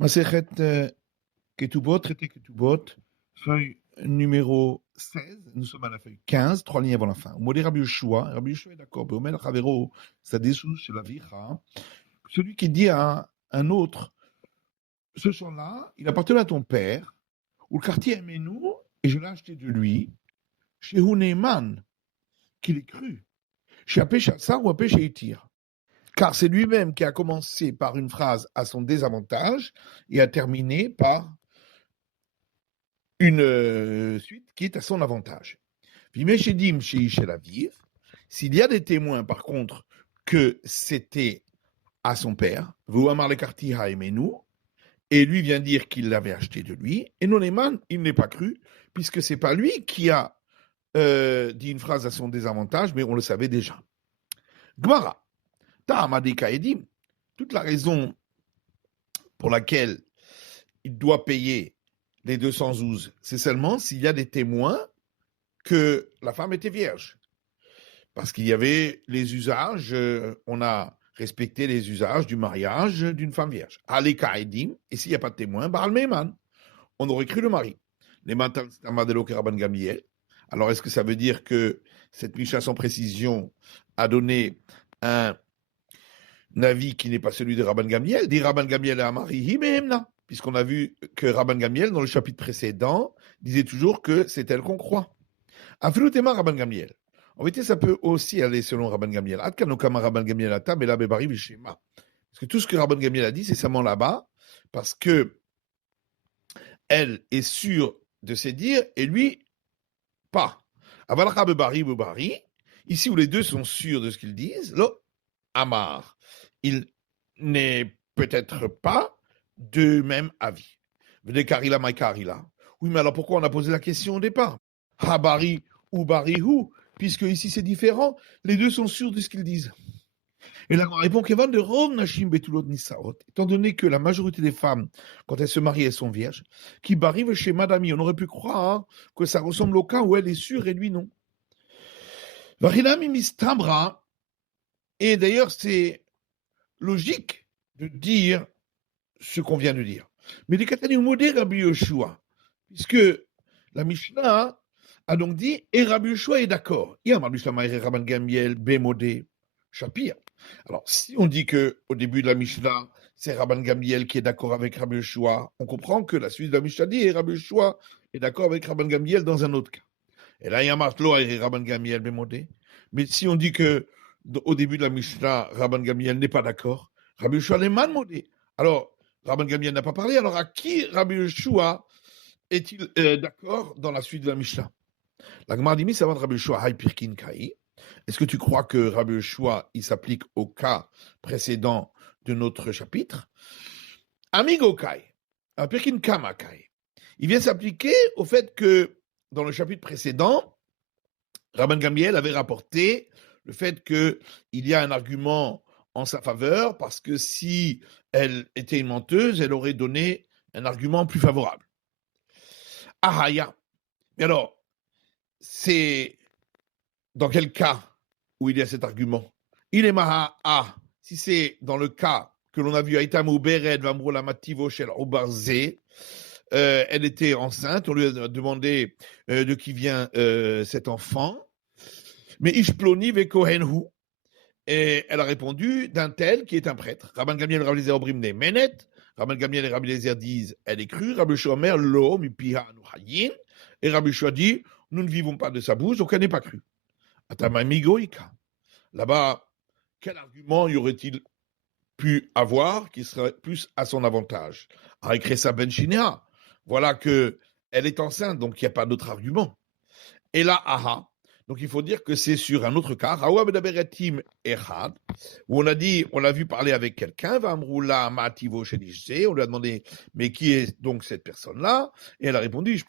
Masechet Ketubot, traité Ketubot, feuille numéro 16, nous sommes à la feuille 15, 3 lignes avant la fin. Modé Rabbi Yoshua est d'accord. Beomer Chavero, ça dessous sur la vicha. Celui qui dit à un autre, ce soir-là, il appartenait à ton père, ou le quartier aimait nous, et je l'ai acheté de lui, chez Huneman, qu'il ait cru, chez Apéchassar ou Apéchaitir. Car c'est lui-même qui a commencé par une phrase à son désavantage et a terminé par une suite qui est à son avantage. S'il y a des témoins, par contre, que c'était à son père, et lui vient dire qu'il l'avait acheté de lui, et Noneman, il n'est pas cru, puisque c'est pas lui qui a dit une phrase à son désavantage, mais on le savait déjà. Gmara, Ta'amadeka Edim, toute la raison pour laquelle il doit payer les 212, c'est seulement s'il y a des témoins que la femme était vierge. Parce qu'il y avait les usages, on a respecté les usages du mariage d'une femme vierge. Aleka Edim, et s'il n'y a pas de témoin, Baal Meiman, on aurait cru le mari. Les Matal Stamadelo Keraban Gamiel. Alors est-ce que ça veut dire que cette Misha sans précision a donné un avis qui n'est pas celui de Rabban Gamiel? Dit Rabban Gamiel à Amari Himehemna, puisqu'on a vu que Rabban Gamiel, dans le chapitre précédent, disait toujours que c'est elle qu'on croit. Afilutema Rabban Gamiel. En vérité, ça peut aussi aller selon Rabban Gamiel. Adkanokama Rabban Gamiel Atam et la Bebari Vishema. Parce que tout ce que Rabban Gamiel a dit, c'est seulement là-bas, parce que elle est sûre de ses dires et lui, pas. Avalcha Bebari Bebari, ici où les deux sont sûrs de ce qu'ils disent, lo Amar. Il n'est peut-être pas de même avis. Vede Karila Maïkarila. Oui, mais alors pourquoi on a posé la question au départ? Habari ou Barihu, puisque ici c'est différent, les deux sont sûrs de ce qu'ils disent. Et là, on répond qu'Evan de Rov Nashim Betulot Nisaot, étant donné que la majorité des femmes, quand elles se marient, elles sont vierges, qui barrivent chez Madame, on aurait pu croire que ça ressemble au cas où elle est sûre et lui non. Varinami Mistabra, et d'ailleurs c'est logique de dire ce qu'on vient de dire. Mais les Katani Modé Rabbi Yoshua, puisque la Mishnah a donc dit, et Rabbi Yoshua est d'accord. Il y a Rabban Gamiel, Bémodé, Shapir. Alors, si on dit que au début de la Mishnah, c'est Rabban Gamiel qui est d'accord avec Rabbi Yoshua, on comprend que la suite de la Mishnah dit, et Rabbi Yoshua est d'accord avec Rabban Gamiel dans un autre cas. Et là, il y a Martlo et Rabban Gamiel, Bémodé. Mais si on dit que au début de la Mishnah, Rabban Gamiel n'est pas d'accord, Rabbi Yoshua n'est pas modé. Alors, Rabban Gamiel n'a pas parlé, alors à qui Rabbi Yoshua est-il d'accord dans la suite de la Mishnah? La Gemara dit, ça va de Rabbi Yoshua Hay Pirkin Kai. Est-ce que tu crois que Rabbi Yoshua, il s'applique au cas précédent de notre chapitre? Amigo Kai, Pirkin Kama Kai. Il vient s'appliquer au fait que dans le chapitre précédent, Rabban Gamiel avait rapporté le fait qu'il y a un argument en sa faveur parce que si elle était une menteuse, elle aurait donné un argument plus favorable. Ahaya. Mais alors, c'est dans quel cas où il y a cet argument? Il est maha a. Si c'est dans le cas que l'on a vu Aïtam Bered Vamro la Mativo Shel Obarze, elle était enceinte, on lui a demandé de qui vient cet enfant. Mais Ishploni Vekohenhu. Et elle a répondu d'un tel qui est un prêtre. Rabban Gamiel et Rabbi Eliezer Obrimne Menet. Rabban Gamiel et Rabbi Eliezer disent elle est crue. Rabbi Yoshua Omer Lo Mipiha Anuhayin. Et Rabbi Yoshua dit nous ne vivons pas de sa bouche, donc elle n'est pas crue. Atamamigoïka. Là-bas, quel argument y aurait-il pu avoir qui serait plus à son avantage? Arekresa Ben Shinea. Voilà que elle est enceinte, donc il n'y a pas d'autre argument. Et là, aha. Donc il faut dire que c'est sur un autre cas, où on a dit, on l'a vu parler avec quelqu'un, on lui a demandé, mais qui est donc cette personne-là? Et elle a répondu,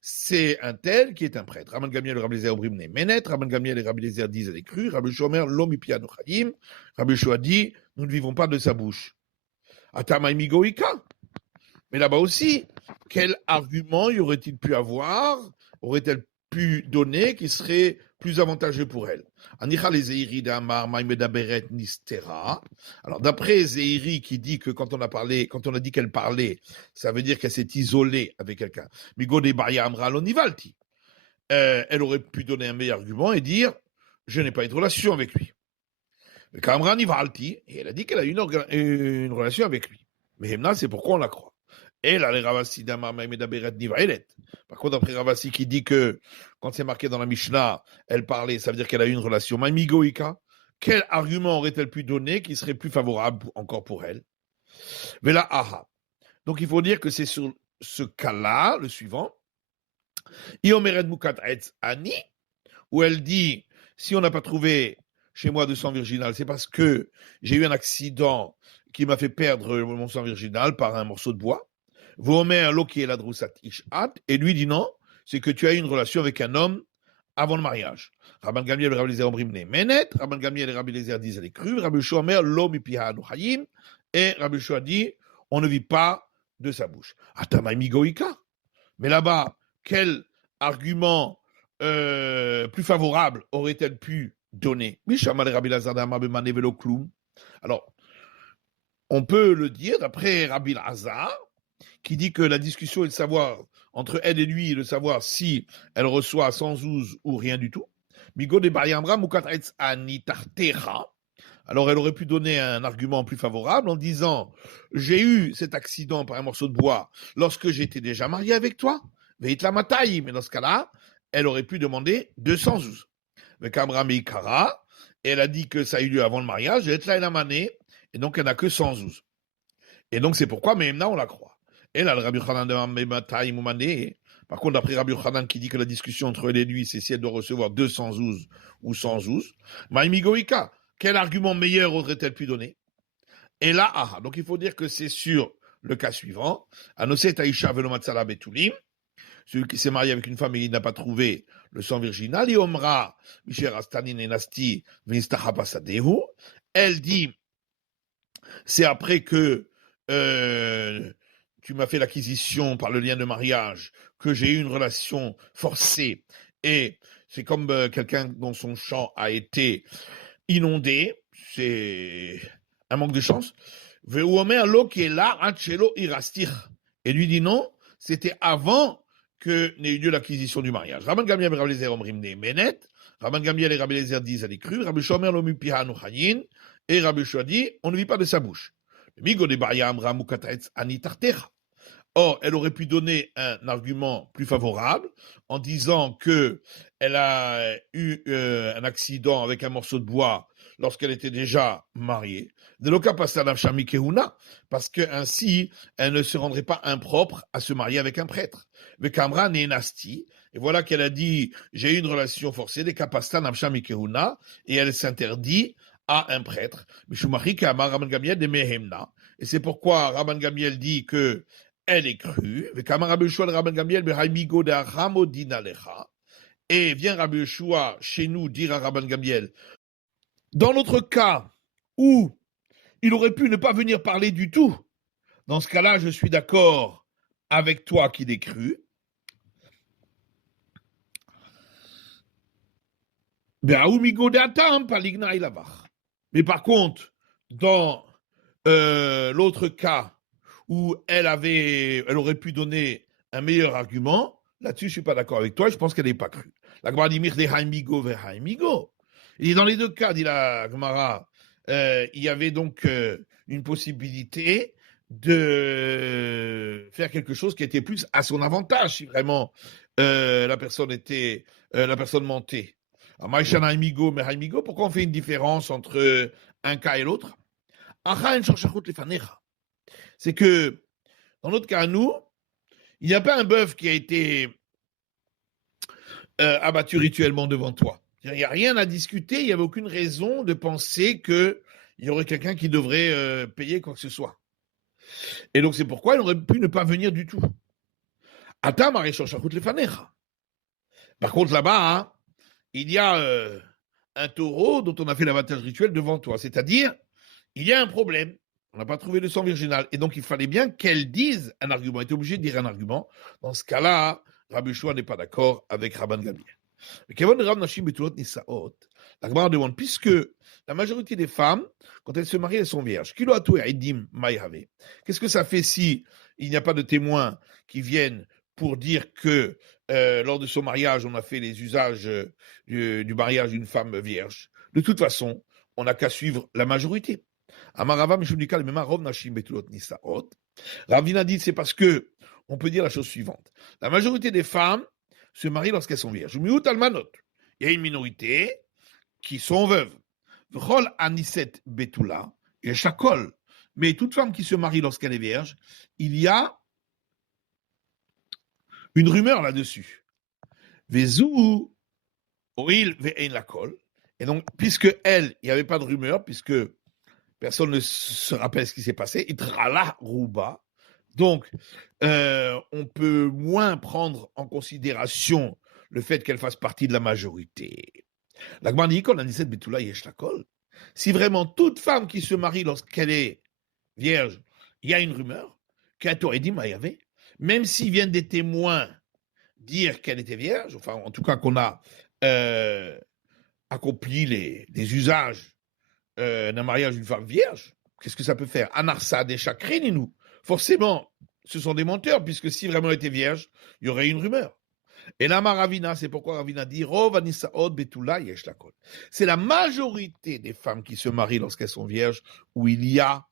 c'est un tel qui est un prêtre. Rabban Gamiel et Rabbi Eliezer Obrimne Menet, Rabban Gamiel et Rabbi Eliezer disent elle est crue, Rabbi Yoshua Omer Lo Mipiha Anuhayin, Rabbi Yoshua dit, nous ne vivons pas de sa bouche. Atamai Migoïka. Mais là-bas aussi, quel argument y aurait-il pu avoir? Aurait-elle pu donner qui serait plus avantageux pour elle. Anicha les Zeiri d'Amar, Maïmedaberet Nistera. Alors, d'après Zeiri qui dit que quand on a dit qu'elle parlait, ça veut dire qu'elle s'est isolée avec quelqu'un. Migo de Baya Amra Lonivalti. Elle aurait pu donner un meilleur argument et dire je n'ai pas eu de relation avec lui. Mais Kamra Nivalti, et elle a dit qu'elle a eu une relation avec lui. Mais Hemna, c'est pourquoi on la croit. Elle a les Ravasi d'Amar Maïmedaberet Nivailet. Par contre, après Ravasi qui dit que quand c'est marqué dans la Mishnah, elle parlait, ça veut dire qu'elle a eu une relation. Maïmigoïka, quel argument aurait-elle pu donner qui serait plus favorable encore pour elle? Vela aha. Donc il faut dire que c'est sur ce cas-là, le suivant, Iomeret Mukat Etz Ani, où elle dit si on n'a pas trouvé chez moi de sang virginal, c'est parce que j'ai eu un accident qui m'a fait perdre mon sang virginal par un morceau de bois. Vomer Loki et la Droussat Ishat, et lui dit non, c'est que tu as eu une relation avec un homme avant le mariage. Rabban Gamliel et Rabbi Eliezer Omrim ne Menet, Rabban Gamliel et Rabbi Eliezer disent elle est crue, Rabbi Yoshua Omer Lo mipiha anu hayim, et Rabbi Yoshua dit on ne vit pas de sa bouche. Atamaï migoïka. Mais là-bas, quel argument plus favorable aurait-elle pu donner? Alors, on peut le dire d'après Rabbi Lazar, qui dit que la discussion est de savoir, entre elle et lui, de savoir si elle reçoit sans ouz ou rien du tout. Alors elle aurait pu donner un argument plus favorable en disant j'ai eu cet accident par un morceau de bois lorsque j'étais déjà marié avec toi, mais dans ce cas-là, elle aurait pu demander 200 zouz. Mais Kamrami Kara, elle a dit que ça a eu lieu avant le mariage, et donc elle n'a que 100 zouz. Et donc c'est pourquoi Mehemna on la croit. Et là, le Rabbi Yochanan de par contre, d'après Rabbi Yochanan qui dit que la discussion entre elle et lui, c'est si elle doit recevoir 200 zouz ou 100 zouz, Maïmigoïka, quel argument meilleur aurait-elle pu donner? Et là, donc il faut dire que c'est sur le cas suivant, Anoset Aisha Velomatsala Betulim, celui qui s'est marié avec une femme et qui n'a pas trouvé le sang virginal, Yomra, Misher Astanin et Nasti, Vinistaha Pasadehu, elle dit, c'est après que tu m'as fait l'acquisition par le lien de mariage, que j'ai eu une relation forcée, et c'est comme quelqu'un dont son champ a été inondé, c'est un manque de chance. Et lui dit non, c'était avant que n'ait eu lieu l'acquisition du mariage. Rabban Gamliel et Rabbi Eliezer Omrim ne Menet, Rabban Gamliel et Rabbi Eliezer disent elle est crue, Rabbi Shomer lo mipiha anu hayin, et Rabbi Yoshua dit on ne vit pas de sa bouche. Or, elle aurait pu donner un argument plus favorable en disant que elle a eu un accident avec un morceau de bois lorsqu'elle était déjà mariée. Parce que ainsi, elle ne se rendrait pas impropre à se marier avec un prêtre. Et voilà qu'elle a dit j'ai eu une relation forcée des kapasta namshami kehuna, et elle s'interdit à un prêtre. Et c'est pourquoi Rabban Gamliel dit que elle est crue. Et vient Rabbi Yoshua chez nous dire à Rabban Gamliel, dans notre cas où il aurait pu ne pas venir parler du tout, dans ce cas-là, je suis d'accord avec toi qu'il est cru. Mais par contre, dans l'autre cas où elle aurait pu donner un meilleur argument, là-dessus, je ne suis pas d'accord avec toi, je pense qu'elle n'est pas crue. La Gemara dit Mirde Haimigo vers Haimigo. Et dans les deux cas, dit la Gemara, il y avait donc une possibilité de faire quelque chose qui était plus à son avantage, si vraiment la personne mentait. Pourquoi on fait une différence entre un cas et l'autre? C'est que, dans notre cas, nous, il n'y a pas un bœuf qui a été abattu rituellement devant toi. Il n'y a rien à discuter, il n'y avait aucune raison de penser qu'il y aurait quelqu'un qui devrait payer quoi que ce soit. Et donc, c'est pourquoi il aurait pu ne pas venir du tout. Par contre, là-bas, il y a un taureau dont on a fait l'abattage rituel devant toi. C'est-à-dire, il y a un problème. On n'a pas trouvé de sang virginal. Et donc, il fallait bien qu'elle dise un argument. Elle était obligée de dire un argument. Dans ce cas-là, Rabbi Yoshua n'est pas d'accord avec Rabban Gamliel. La Gemara demande, puisque la majorité des femmes, quand elles se marient, elles sont vierges. Qu'est-ce que ça fait si il n'y a pas de témoins qui viennent pour dire que lors de son mariage, on a fait les usages du mariage d'une femme vierge? De toute façon, on n'a qu'à suivre la majorité. Ravina dit, c'est parce que on peut dire la chose suivante. La majorité des femmes se marient lorsqu'elles sont vierges. Il y a une minorité qui sont veuves. Mais toute femme qui se marie lorsqu'elle est vierge, il y a une rumeur là-dessus. Et donc, puisque elle, il n'y avait pas de rumeur, puisque personne ne se rappelle ce qui s'est passé, donc on peut moins prendre en considération le fait qu'elle fasse partie de la majorité. La Gemara dit qu'on a dit cette betula yesh lakol. Si vraiment toute femme qui se marie lorsqu'elle est vierge, il y a une rumeur, même s'il vient des témoins dire qu'elle était vierge, enfin en tout cas qu'on a accompli les usages d'un mariage d'une femme vierge, qu'est-ce que ça peut faire? Anarsa des chakrininu. Forcément, ce sont des menteurs, puisque si vraiment elle était vierge, il y aurait une rumeur. Et là, Ravina, c'est pourquoi Ravina dit c'est la majorité des femmes qui se marient lorsqu'elles sont vierges où il y a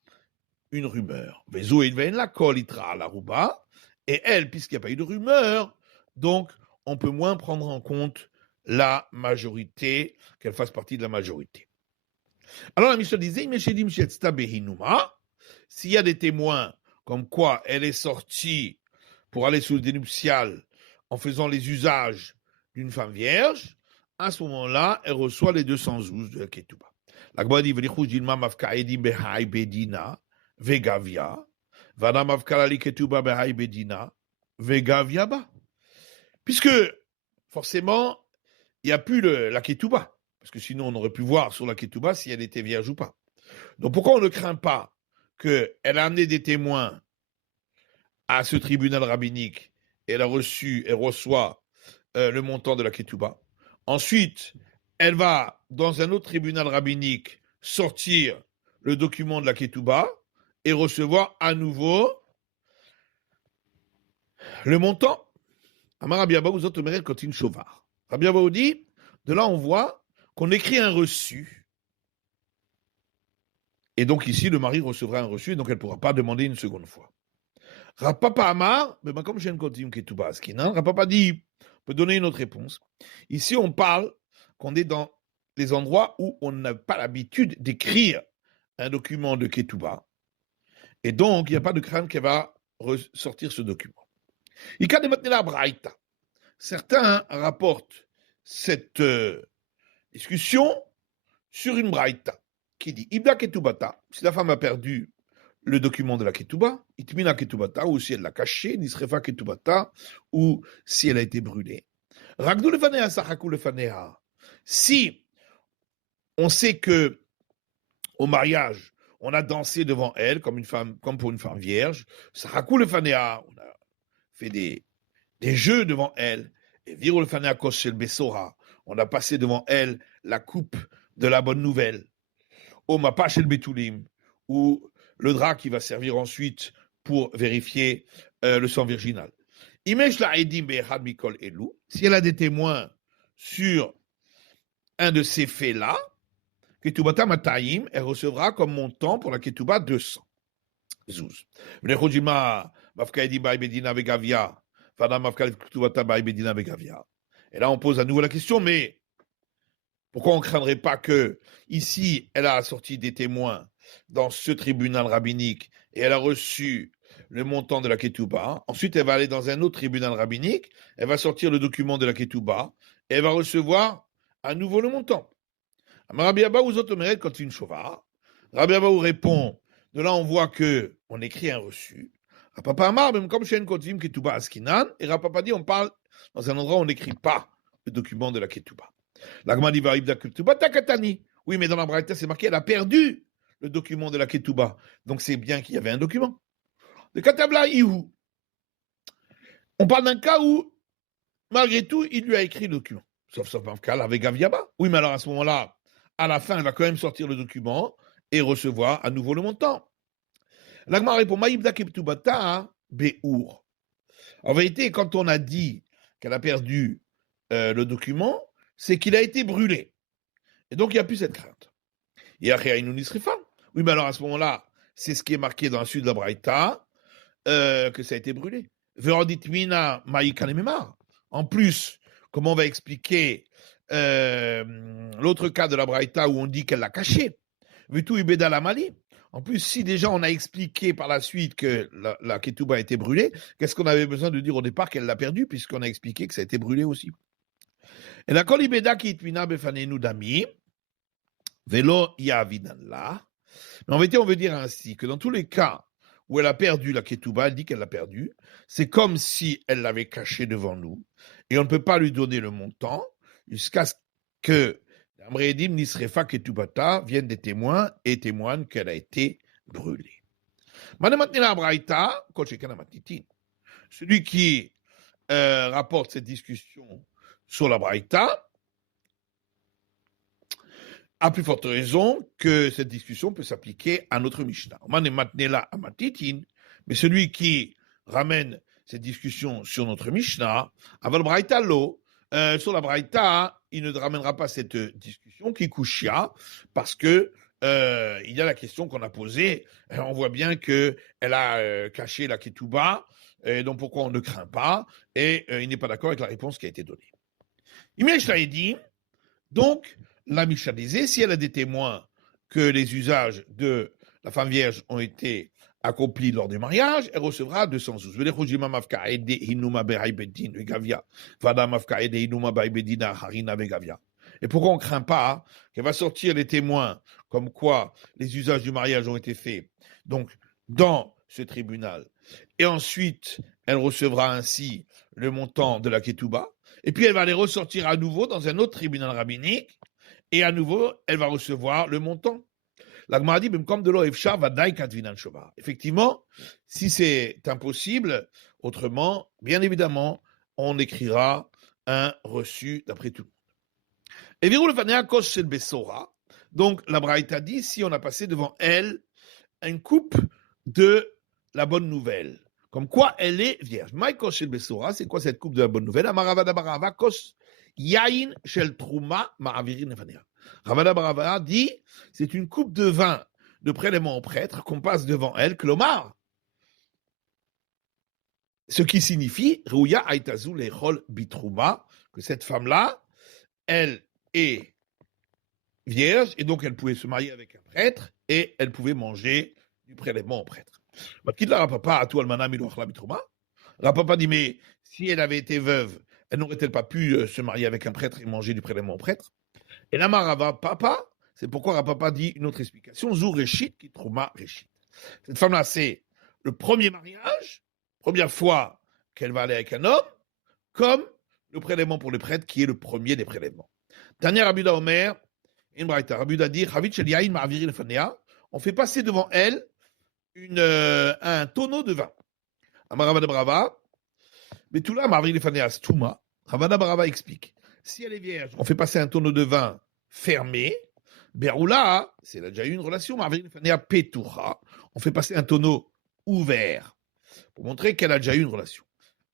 une rumeur. Et elle, puisqu'il n'y a pas eu de rumeur, donc on peut moins prendre en compte la majorité, qu'elle fasse partie de la majorité. Alors la Mishnah disait, s'il y a des témoins comme quoi elle est sortie pour aller sous le dénuptial en faisant les usages d'une femme vierge, à ce moment-là, elle reçoit les 212 de la Ketouba. La Gemara dit, Vegavia, Vana Mavkalali Ketouba Behai Bedina, Vegavia Ba. Puisque, forcément, il n'y a plus la Ketouba. Parce que sinon, on aurait pu voir sur la Ketouba si elle était vierge ou pas. Donc, pourquoi on ne craint pas qu'elle a amené des témoins à ce tribunal rabbinique et elle reçoit le montant de la Ketouba. Ensuite, elle va dans un autre tribunal rabbinique sortir le document de la Ketouba et recevoir à nouveau le montant. Amar Rabbi Abba, vous autres mérite quand une chauvard. Rabbi Abba dit, de là on voit qu'on écrit un reçu. Et donc ici, le mari recevra un reçu, donc elle ne pourra pas demander une seconde fois. Rapapa Amar, mais comme je ne continue Ketouba Askinan, Rapapa dit, on peut donner une autre réponse. Ici, on parle qu'on est dans les endroits où on n'a pas l'habitude d'écrire un document de Ketouba. Et donc, il n'y a pas de crainte qu'elle va ressortir ce document. Certains rapportent cette discussion sur une braïta qui dit Ibda Ketubata, si la femme a perdu le document de la Ketouba, Itmina Ketubata, ou si elle l'a caché, Nisrefa Ketubata, ou si elle a été brûlée. Ragdou lefanea, Sachakou lefanea. Si on sait que au mariage, on a dansé devant elle comme pour une femme vierge, Sachakou lefanea, on a fait des jeux devant elle, et Virou lefanea Koshel Besora, on a passé devant elle la coupe de la bonne nouvelle, au Mapachel Betulim, ou le drap qui va servir ensuite pour vérifier le sang virginal. Imesh la edim be'echad mikol elu, si elle a des témoins sur un de ces faits-là, ketubata matayim, elle recevra comme montant pour la ketuba 200 zouz. Vnechojima mafka edim ba'i bedina vegavia, fana mafka ketubata ba'i bedina vegavia. Et là, on pose à nouveau la question, mais pourquoi on ne craindrait pas que, ici, elle a sorti des témoins dans ce tribunal rabbinique et elle a reçu le montant de la Ketouba. Ensuite, elle va aller dans un autre tribunal rabbinique, elle va sortir le document de la Ketouba et elle va recevoir à nouveau le montant. Rabbi Abba ou Zotomeret quand une chauvard. Rabbi Abba vous répond, de là on voit qu'on écrit un reçu. Rapapa Amar, même comme chez une Kotvim Ketouba Askinan, et Rapapa dit on parle dans un endroit où on n'écrit pas le document de la Ketouba. L'Agma dit va Ketouba Takatani. Oui, mais dans la Braïta, c'est marqué, elle a perdu le document de la Ketouba. Donc c'est bien qu'il y avait un document. Le Katabla Ihu. On parle d'un cas où, malgré tout, il lui a écrit le document. Sauf Mafkal avec Gaviaba. Oui, mais alors à ce moment-là, à la fin, elle va quand même sortir le document et recevoir à nouveau le montant. L'Agma répond Maïbda Keptubata Beour. En vérité, quand on a dit qu'elle a perdu le document, c'est qu'il a été brûlé. Et donc, il n'y a plus cette crainte. Et après, il nous nisrifa. Oui, mais alors à ce moment-là, c'est ce qui est marqué dans la suite de la Braïta, que ça a été brûlé. Veroditmina Maïkanememar. En plus, comment on va expliquer l'autre cas de la Braïta où on dit qu'elle l'a caché? Vitu Ibeda la Mali. En plus, si déjà on a expliqué par la suite que la ketouba a été brûlée, qu'est-ce qu'on avait besoin de dire au départ qu'elle l'a perdue, puisqu'on a expliqué que ça a été brûlé aussi. Et la kolibeda qui itmina befanenu dami, velo yavidanla. Mais en vérité, on veut dire ainsi que dans tous les cas où elle a perdu la ketouba, elle dit qu'elle l'a perdue, c'est comme si elle l'avait cachée devant nous, et on ne peut pas lui donner le montant jusqu'à ce que Amredim Nisrefa Ketubata viennent des témoins et témoignent qu'elle a été brûlée. Celui qui rapporte cette discussion sur la Braïta a plus forte raison que cette discussion peut s'appliquer à notre Mishnah. Mais celui qui ramène cette discussion sur notre Mishnah, aval Braïta lo, sur la Braïta, il ne ramènera pas cette discussion qui couchia, parce que il y a la question qu'on a posée. On voit bien que elle a caché la ketouba, et donc pourquoi on ne craint pas, et il n'est pas d'accord avec la réponse qui a été donnée. Image l'a dit, donc la Mishnah disait, si elle a des témoins que les usages de la femme vierge ont été accomplis lors du mariage, elle recevra 212. Et pourquoi on ne craint pas qu'elle va sortir les témoins comme quoi les usages du mariage ont été faits donc dans ce tribunal, et ensuite elle recevra ainsi le montant de la ketouba, et puis elle va les ressortir à nouveau dans un autre tribunal rabbinique, et à nouveau elle va recevoir le montant. La Gemara dit, comme de l'Oefchar va daï katvinan shobar. Effectivement, si c'est impossible, autrement, bien évidemment, on écrira un reçu d'après tout le monde. Et virou le vanea kos shel besora. Donc, la Braïta dit, si on a passé devant elle une coupe de la bonne nouvelle, comme quoi elle est vierge. Maï kos shel besora, c'est quoi cette coupe de la bonne nouvelle? Amarava dabarava kos yain shel truma ma'avirin lefanea. Ravada Barava dit, c'est une coupe de vin de prélèvement au prêtre qu'on passe devant elle, Klomar. Ce qui signifie, Rouya Aitazu Lechol Bitrouma, que cette femme-là, elle est vierge, et donc elle pouvait se marier avec un prêtre, et elle pouvait manger du prélèvement au prêtre. Rapapa dit, mais si elle avait été veuve, elle n'aurait-elle pas pu se marier avec un prêtre et manger du prélèvement au prêtre? Et là, Rapapa, c'est pourquoi Rapapa dit une autre explication, Zou Réchit, qui trouma Réchit. Cette femme-là, c'est le premier mariage, première fois qu'elle va aller avec un homme, comme le prélèvement pour le prêtre, qui est le premier des prélèvements. Dernier Rabuda Omer, Rabuda dit, on fait passer devant elle un tonneau de vin. Amaravada Brava, mais tout là, Marvir Lefanea Stouma, Ravada Brava explique. Si elle est vierge, on fait passer un tonneau de vin fermé. Beroula, c'est là déjà eu une relation. Marvir Lefanea Petoucha, on fait passer un tonneau ouvert pour montrer qu'elle a déjà eu une relation.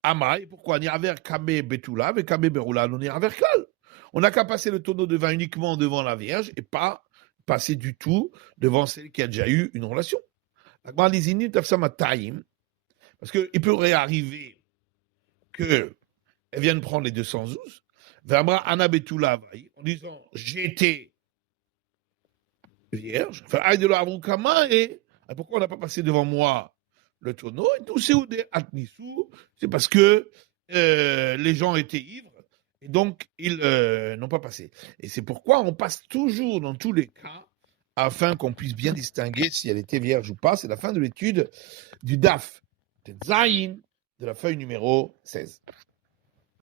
Amaï, pourquoi Niraver Kabe Betula, avec Kabe Beroula, non Niraver Kal. On n'a qu'à passer le tonneau de vin uniquement devant la vierge et pas passer du tout devant celle qui a déjà eu une relation. Parce qu'il pourrait arriver qu'elle vienne prendre les 212, Verbra Anna Betula, en disant j'étais vierge, enfin, aïe de l'Avroukama, et pourquoi on n'a pas passé devant moi le tonneau? Et tout c'est c'est parce que les gens étaient ivres, et donc ils n'ont pas passé. Et c'est pourquoi on passe toujours dans tous les cas, afin qu'on puisse bien distinguer si elle était vierge ou pas. C'est la fin de l'étude du DAF, de la feuille numéro 16.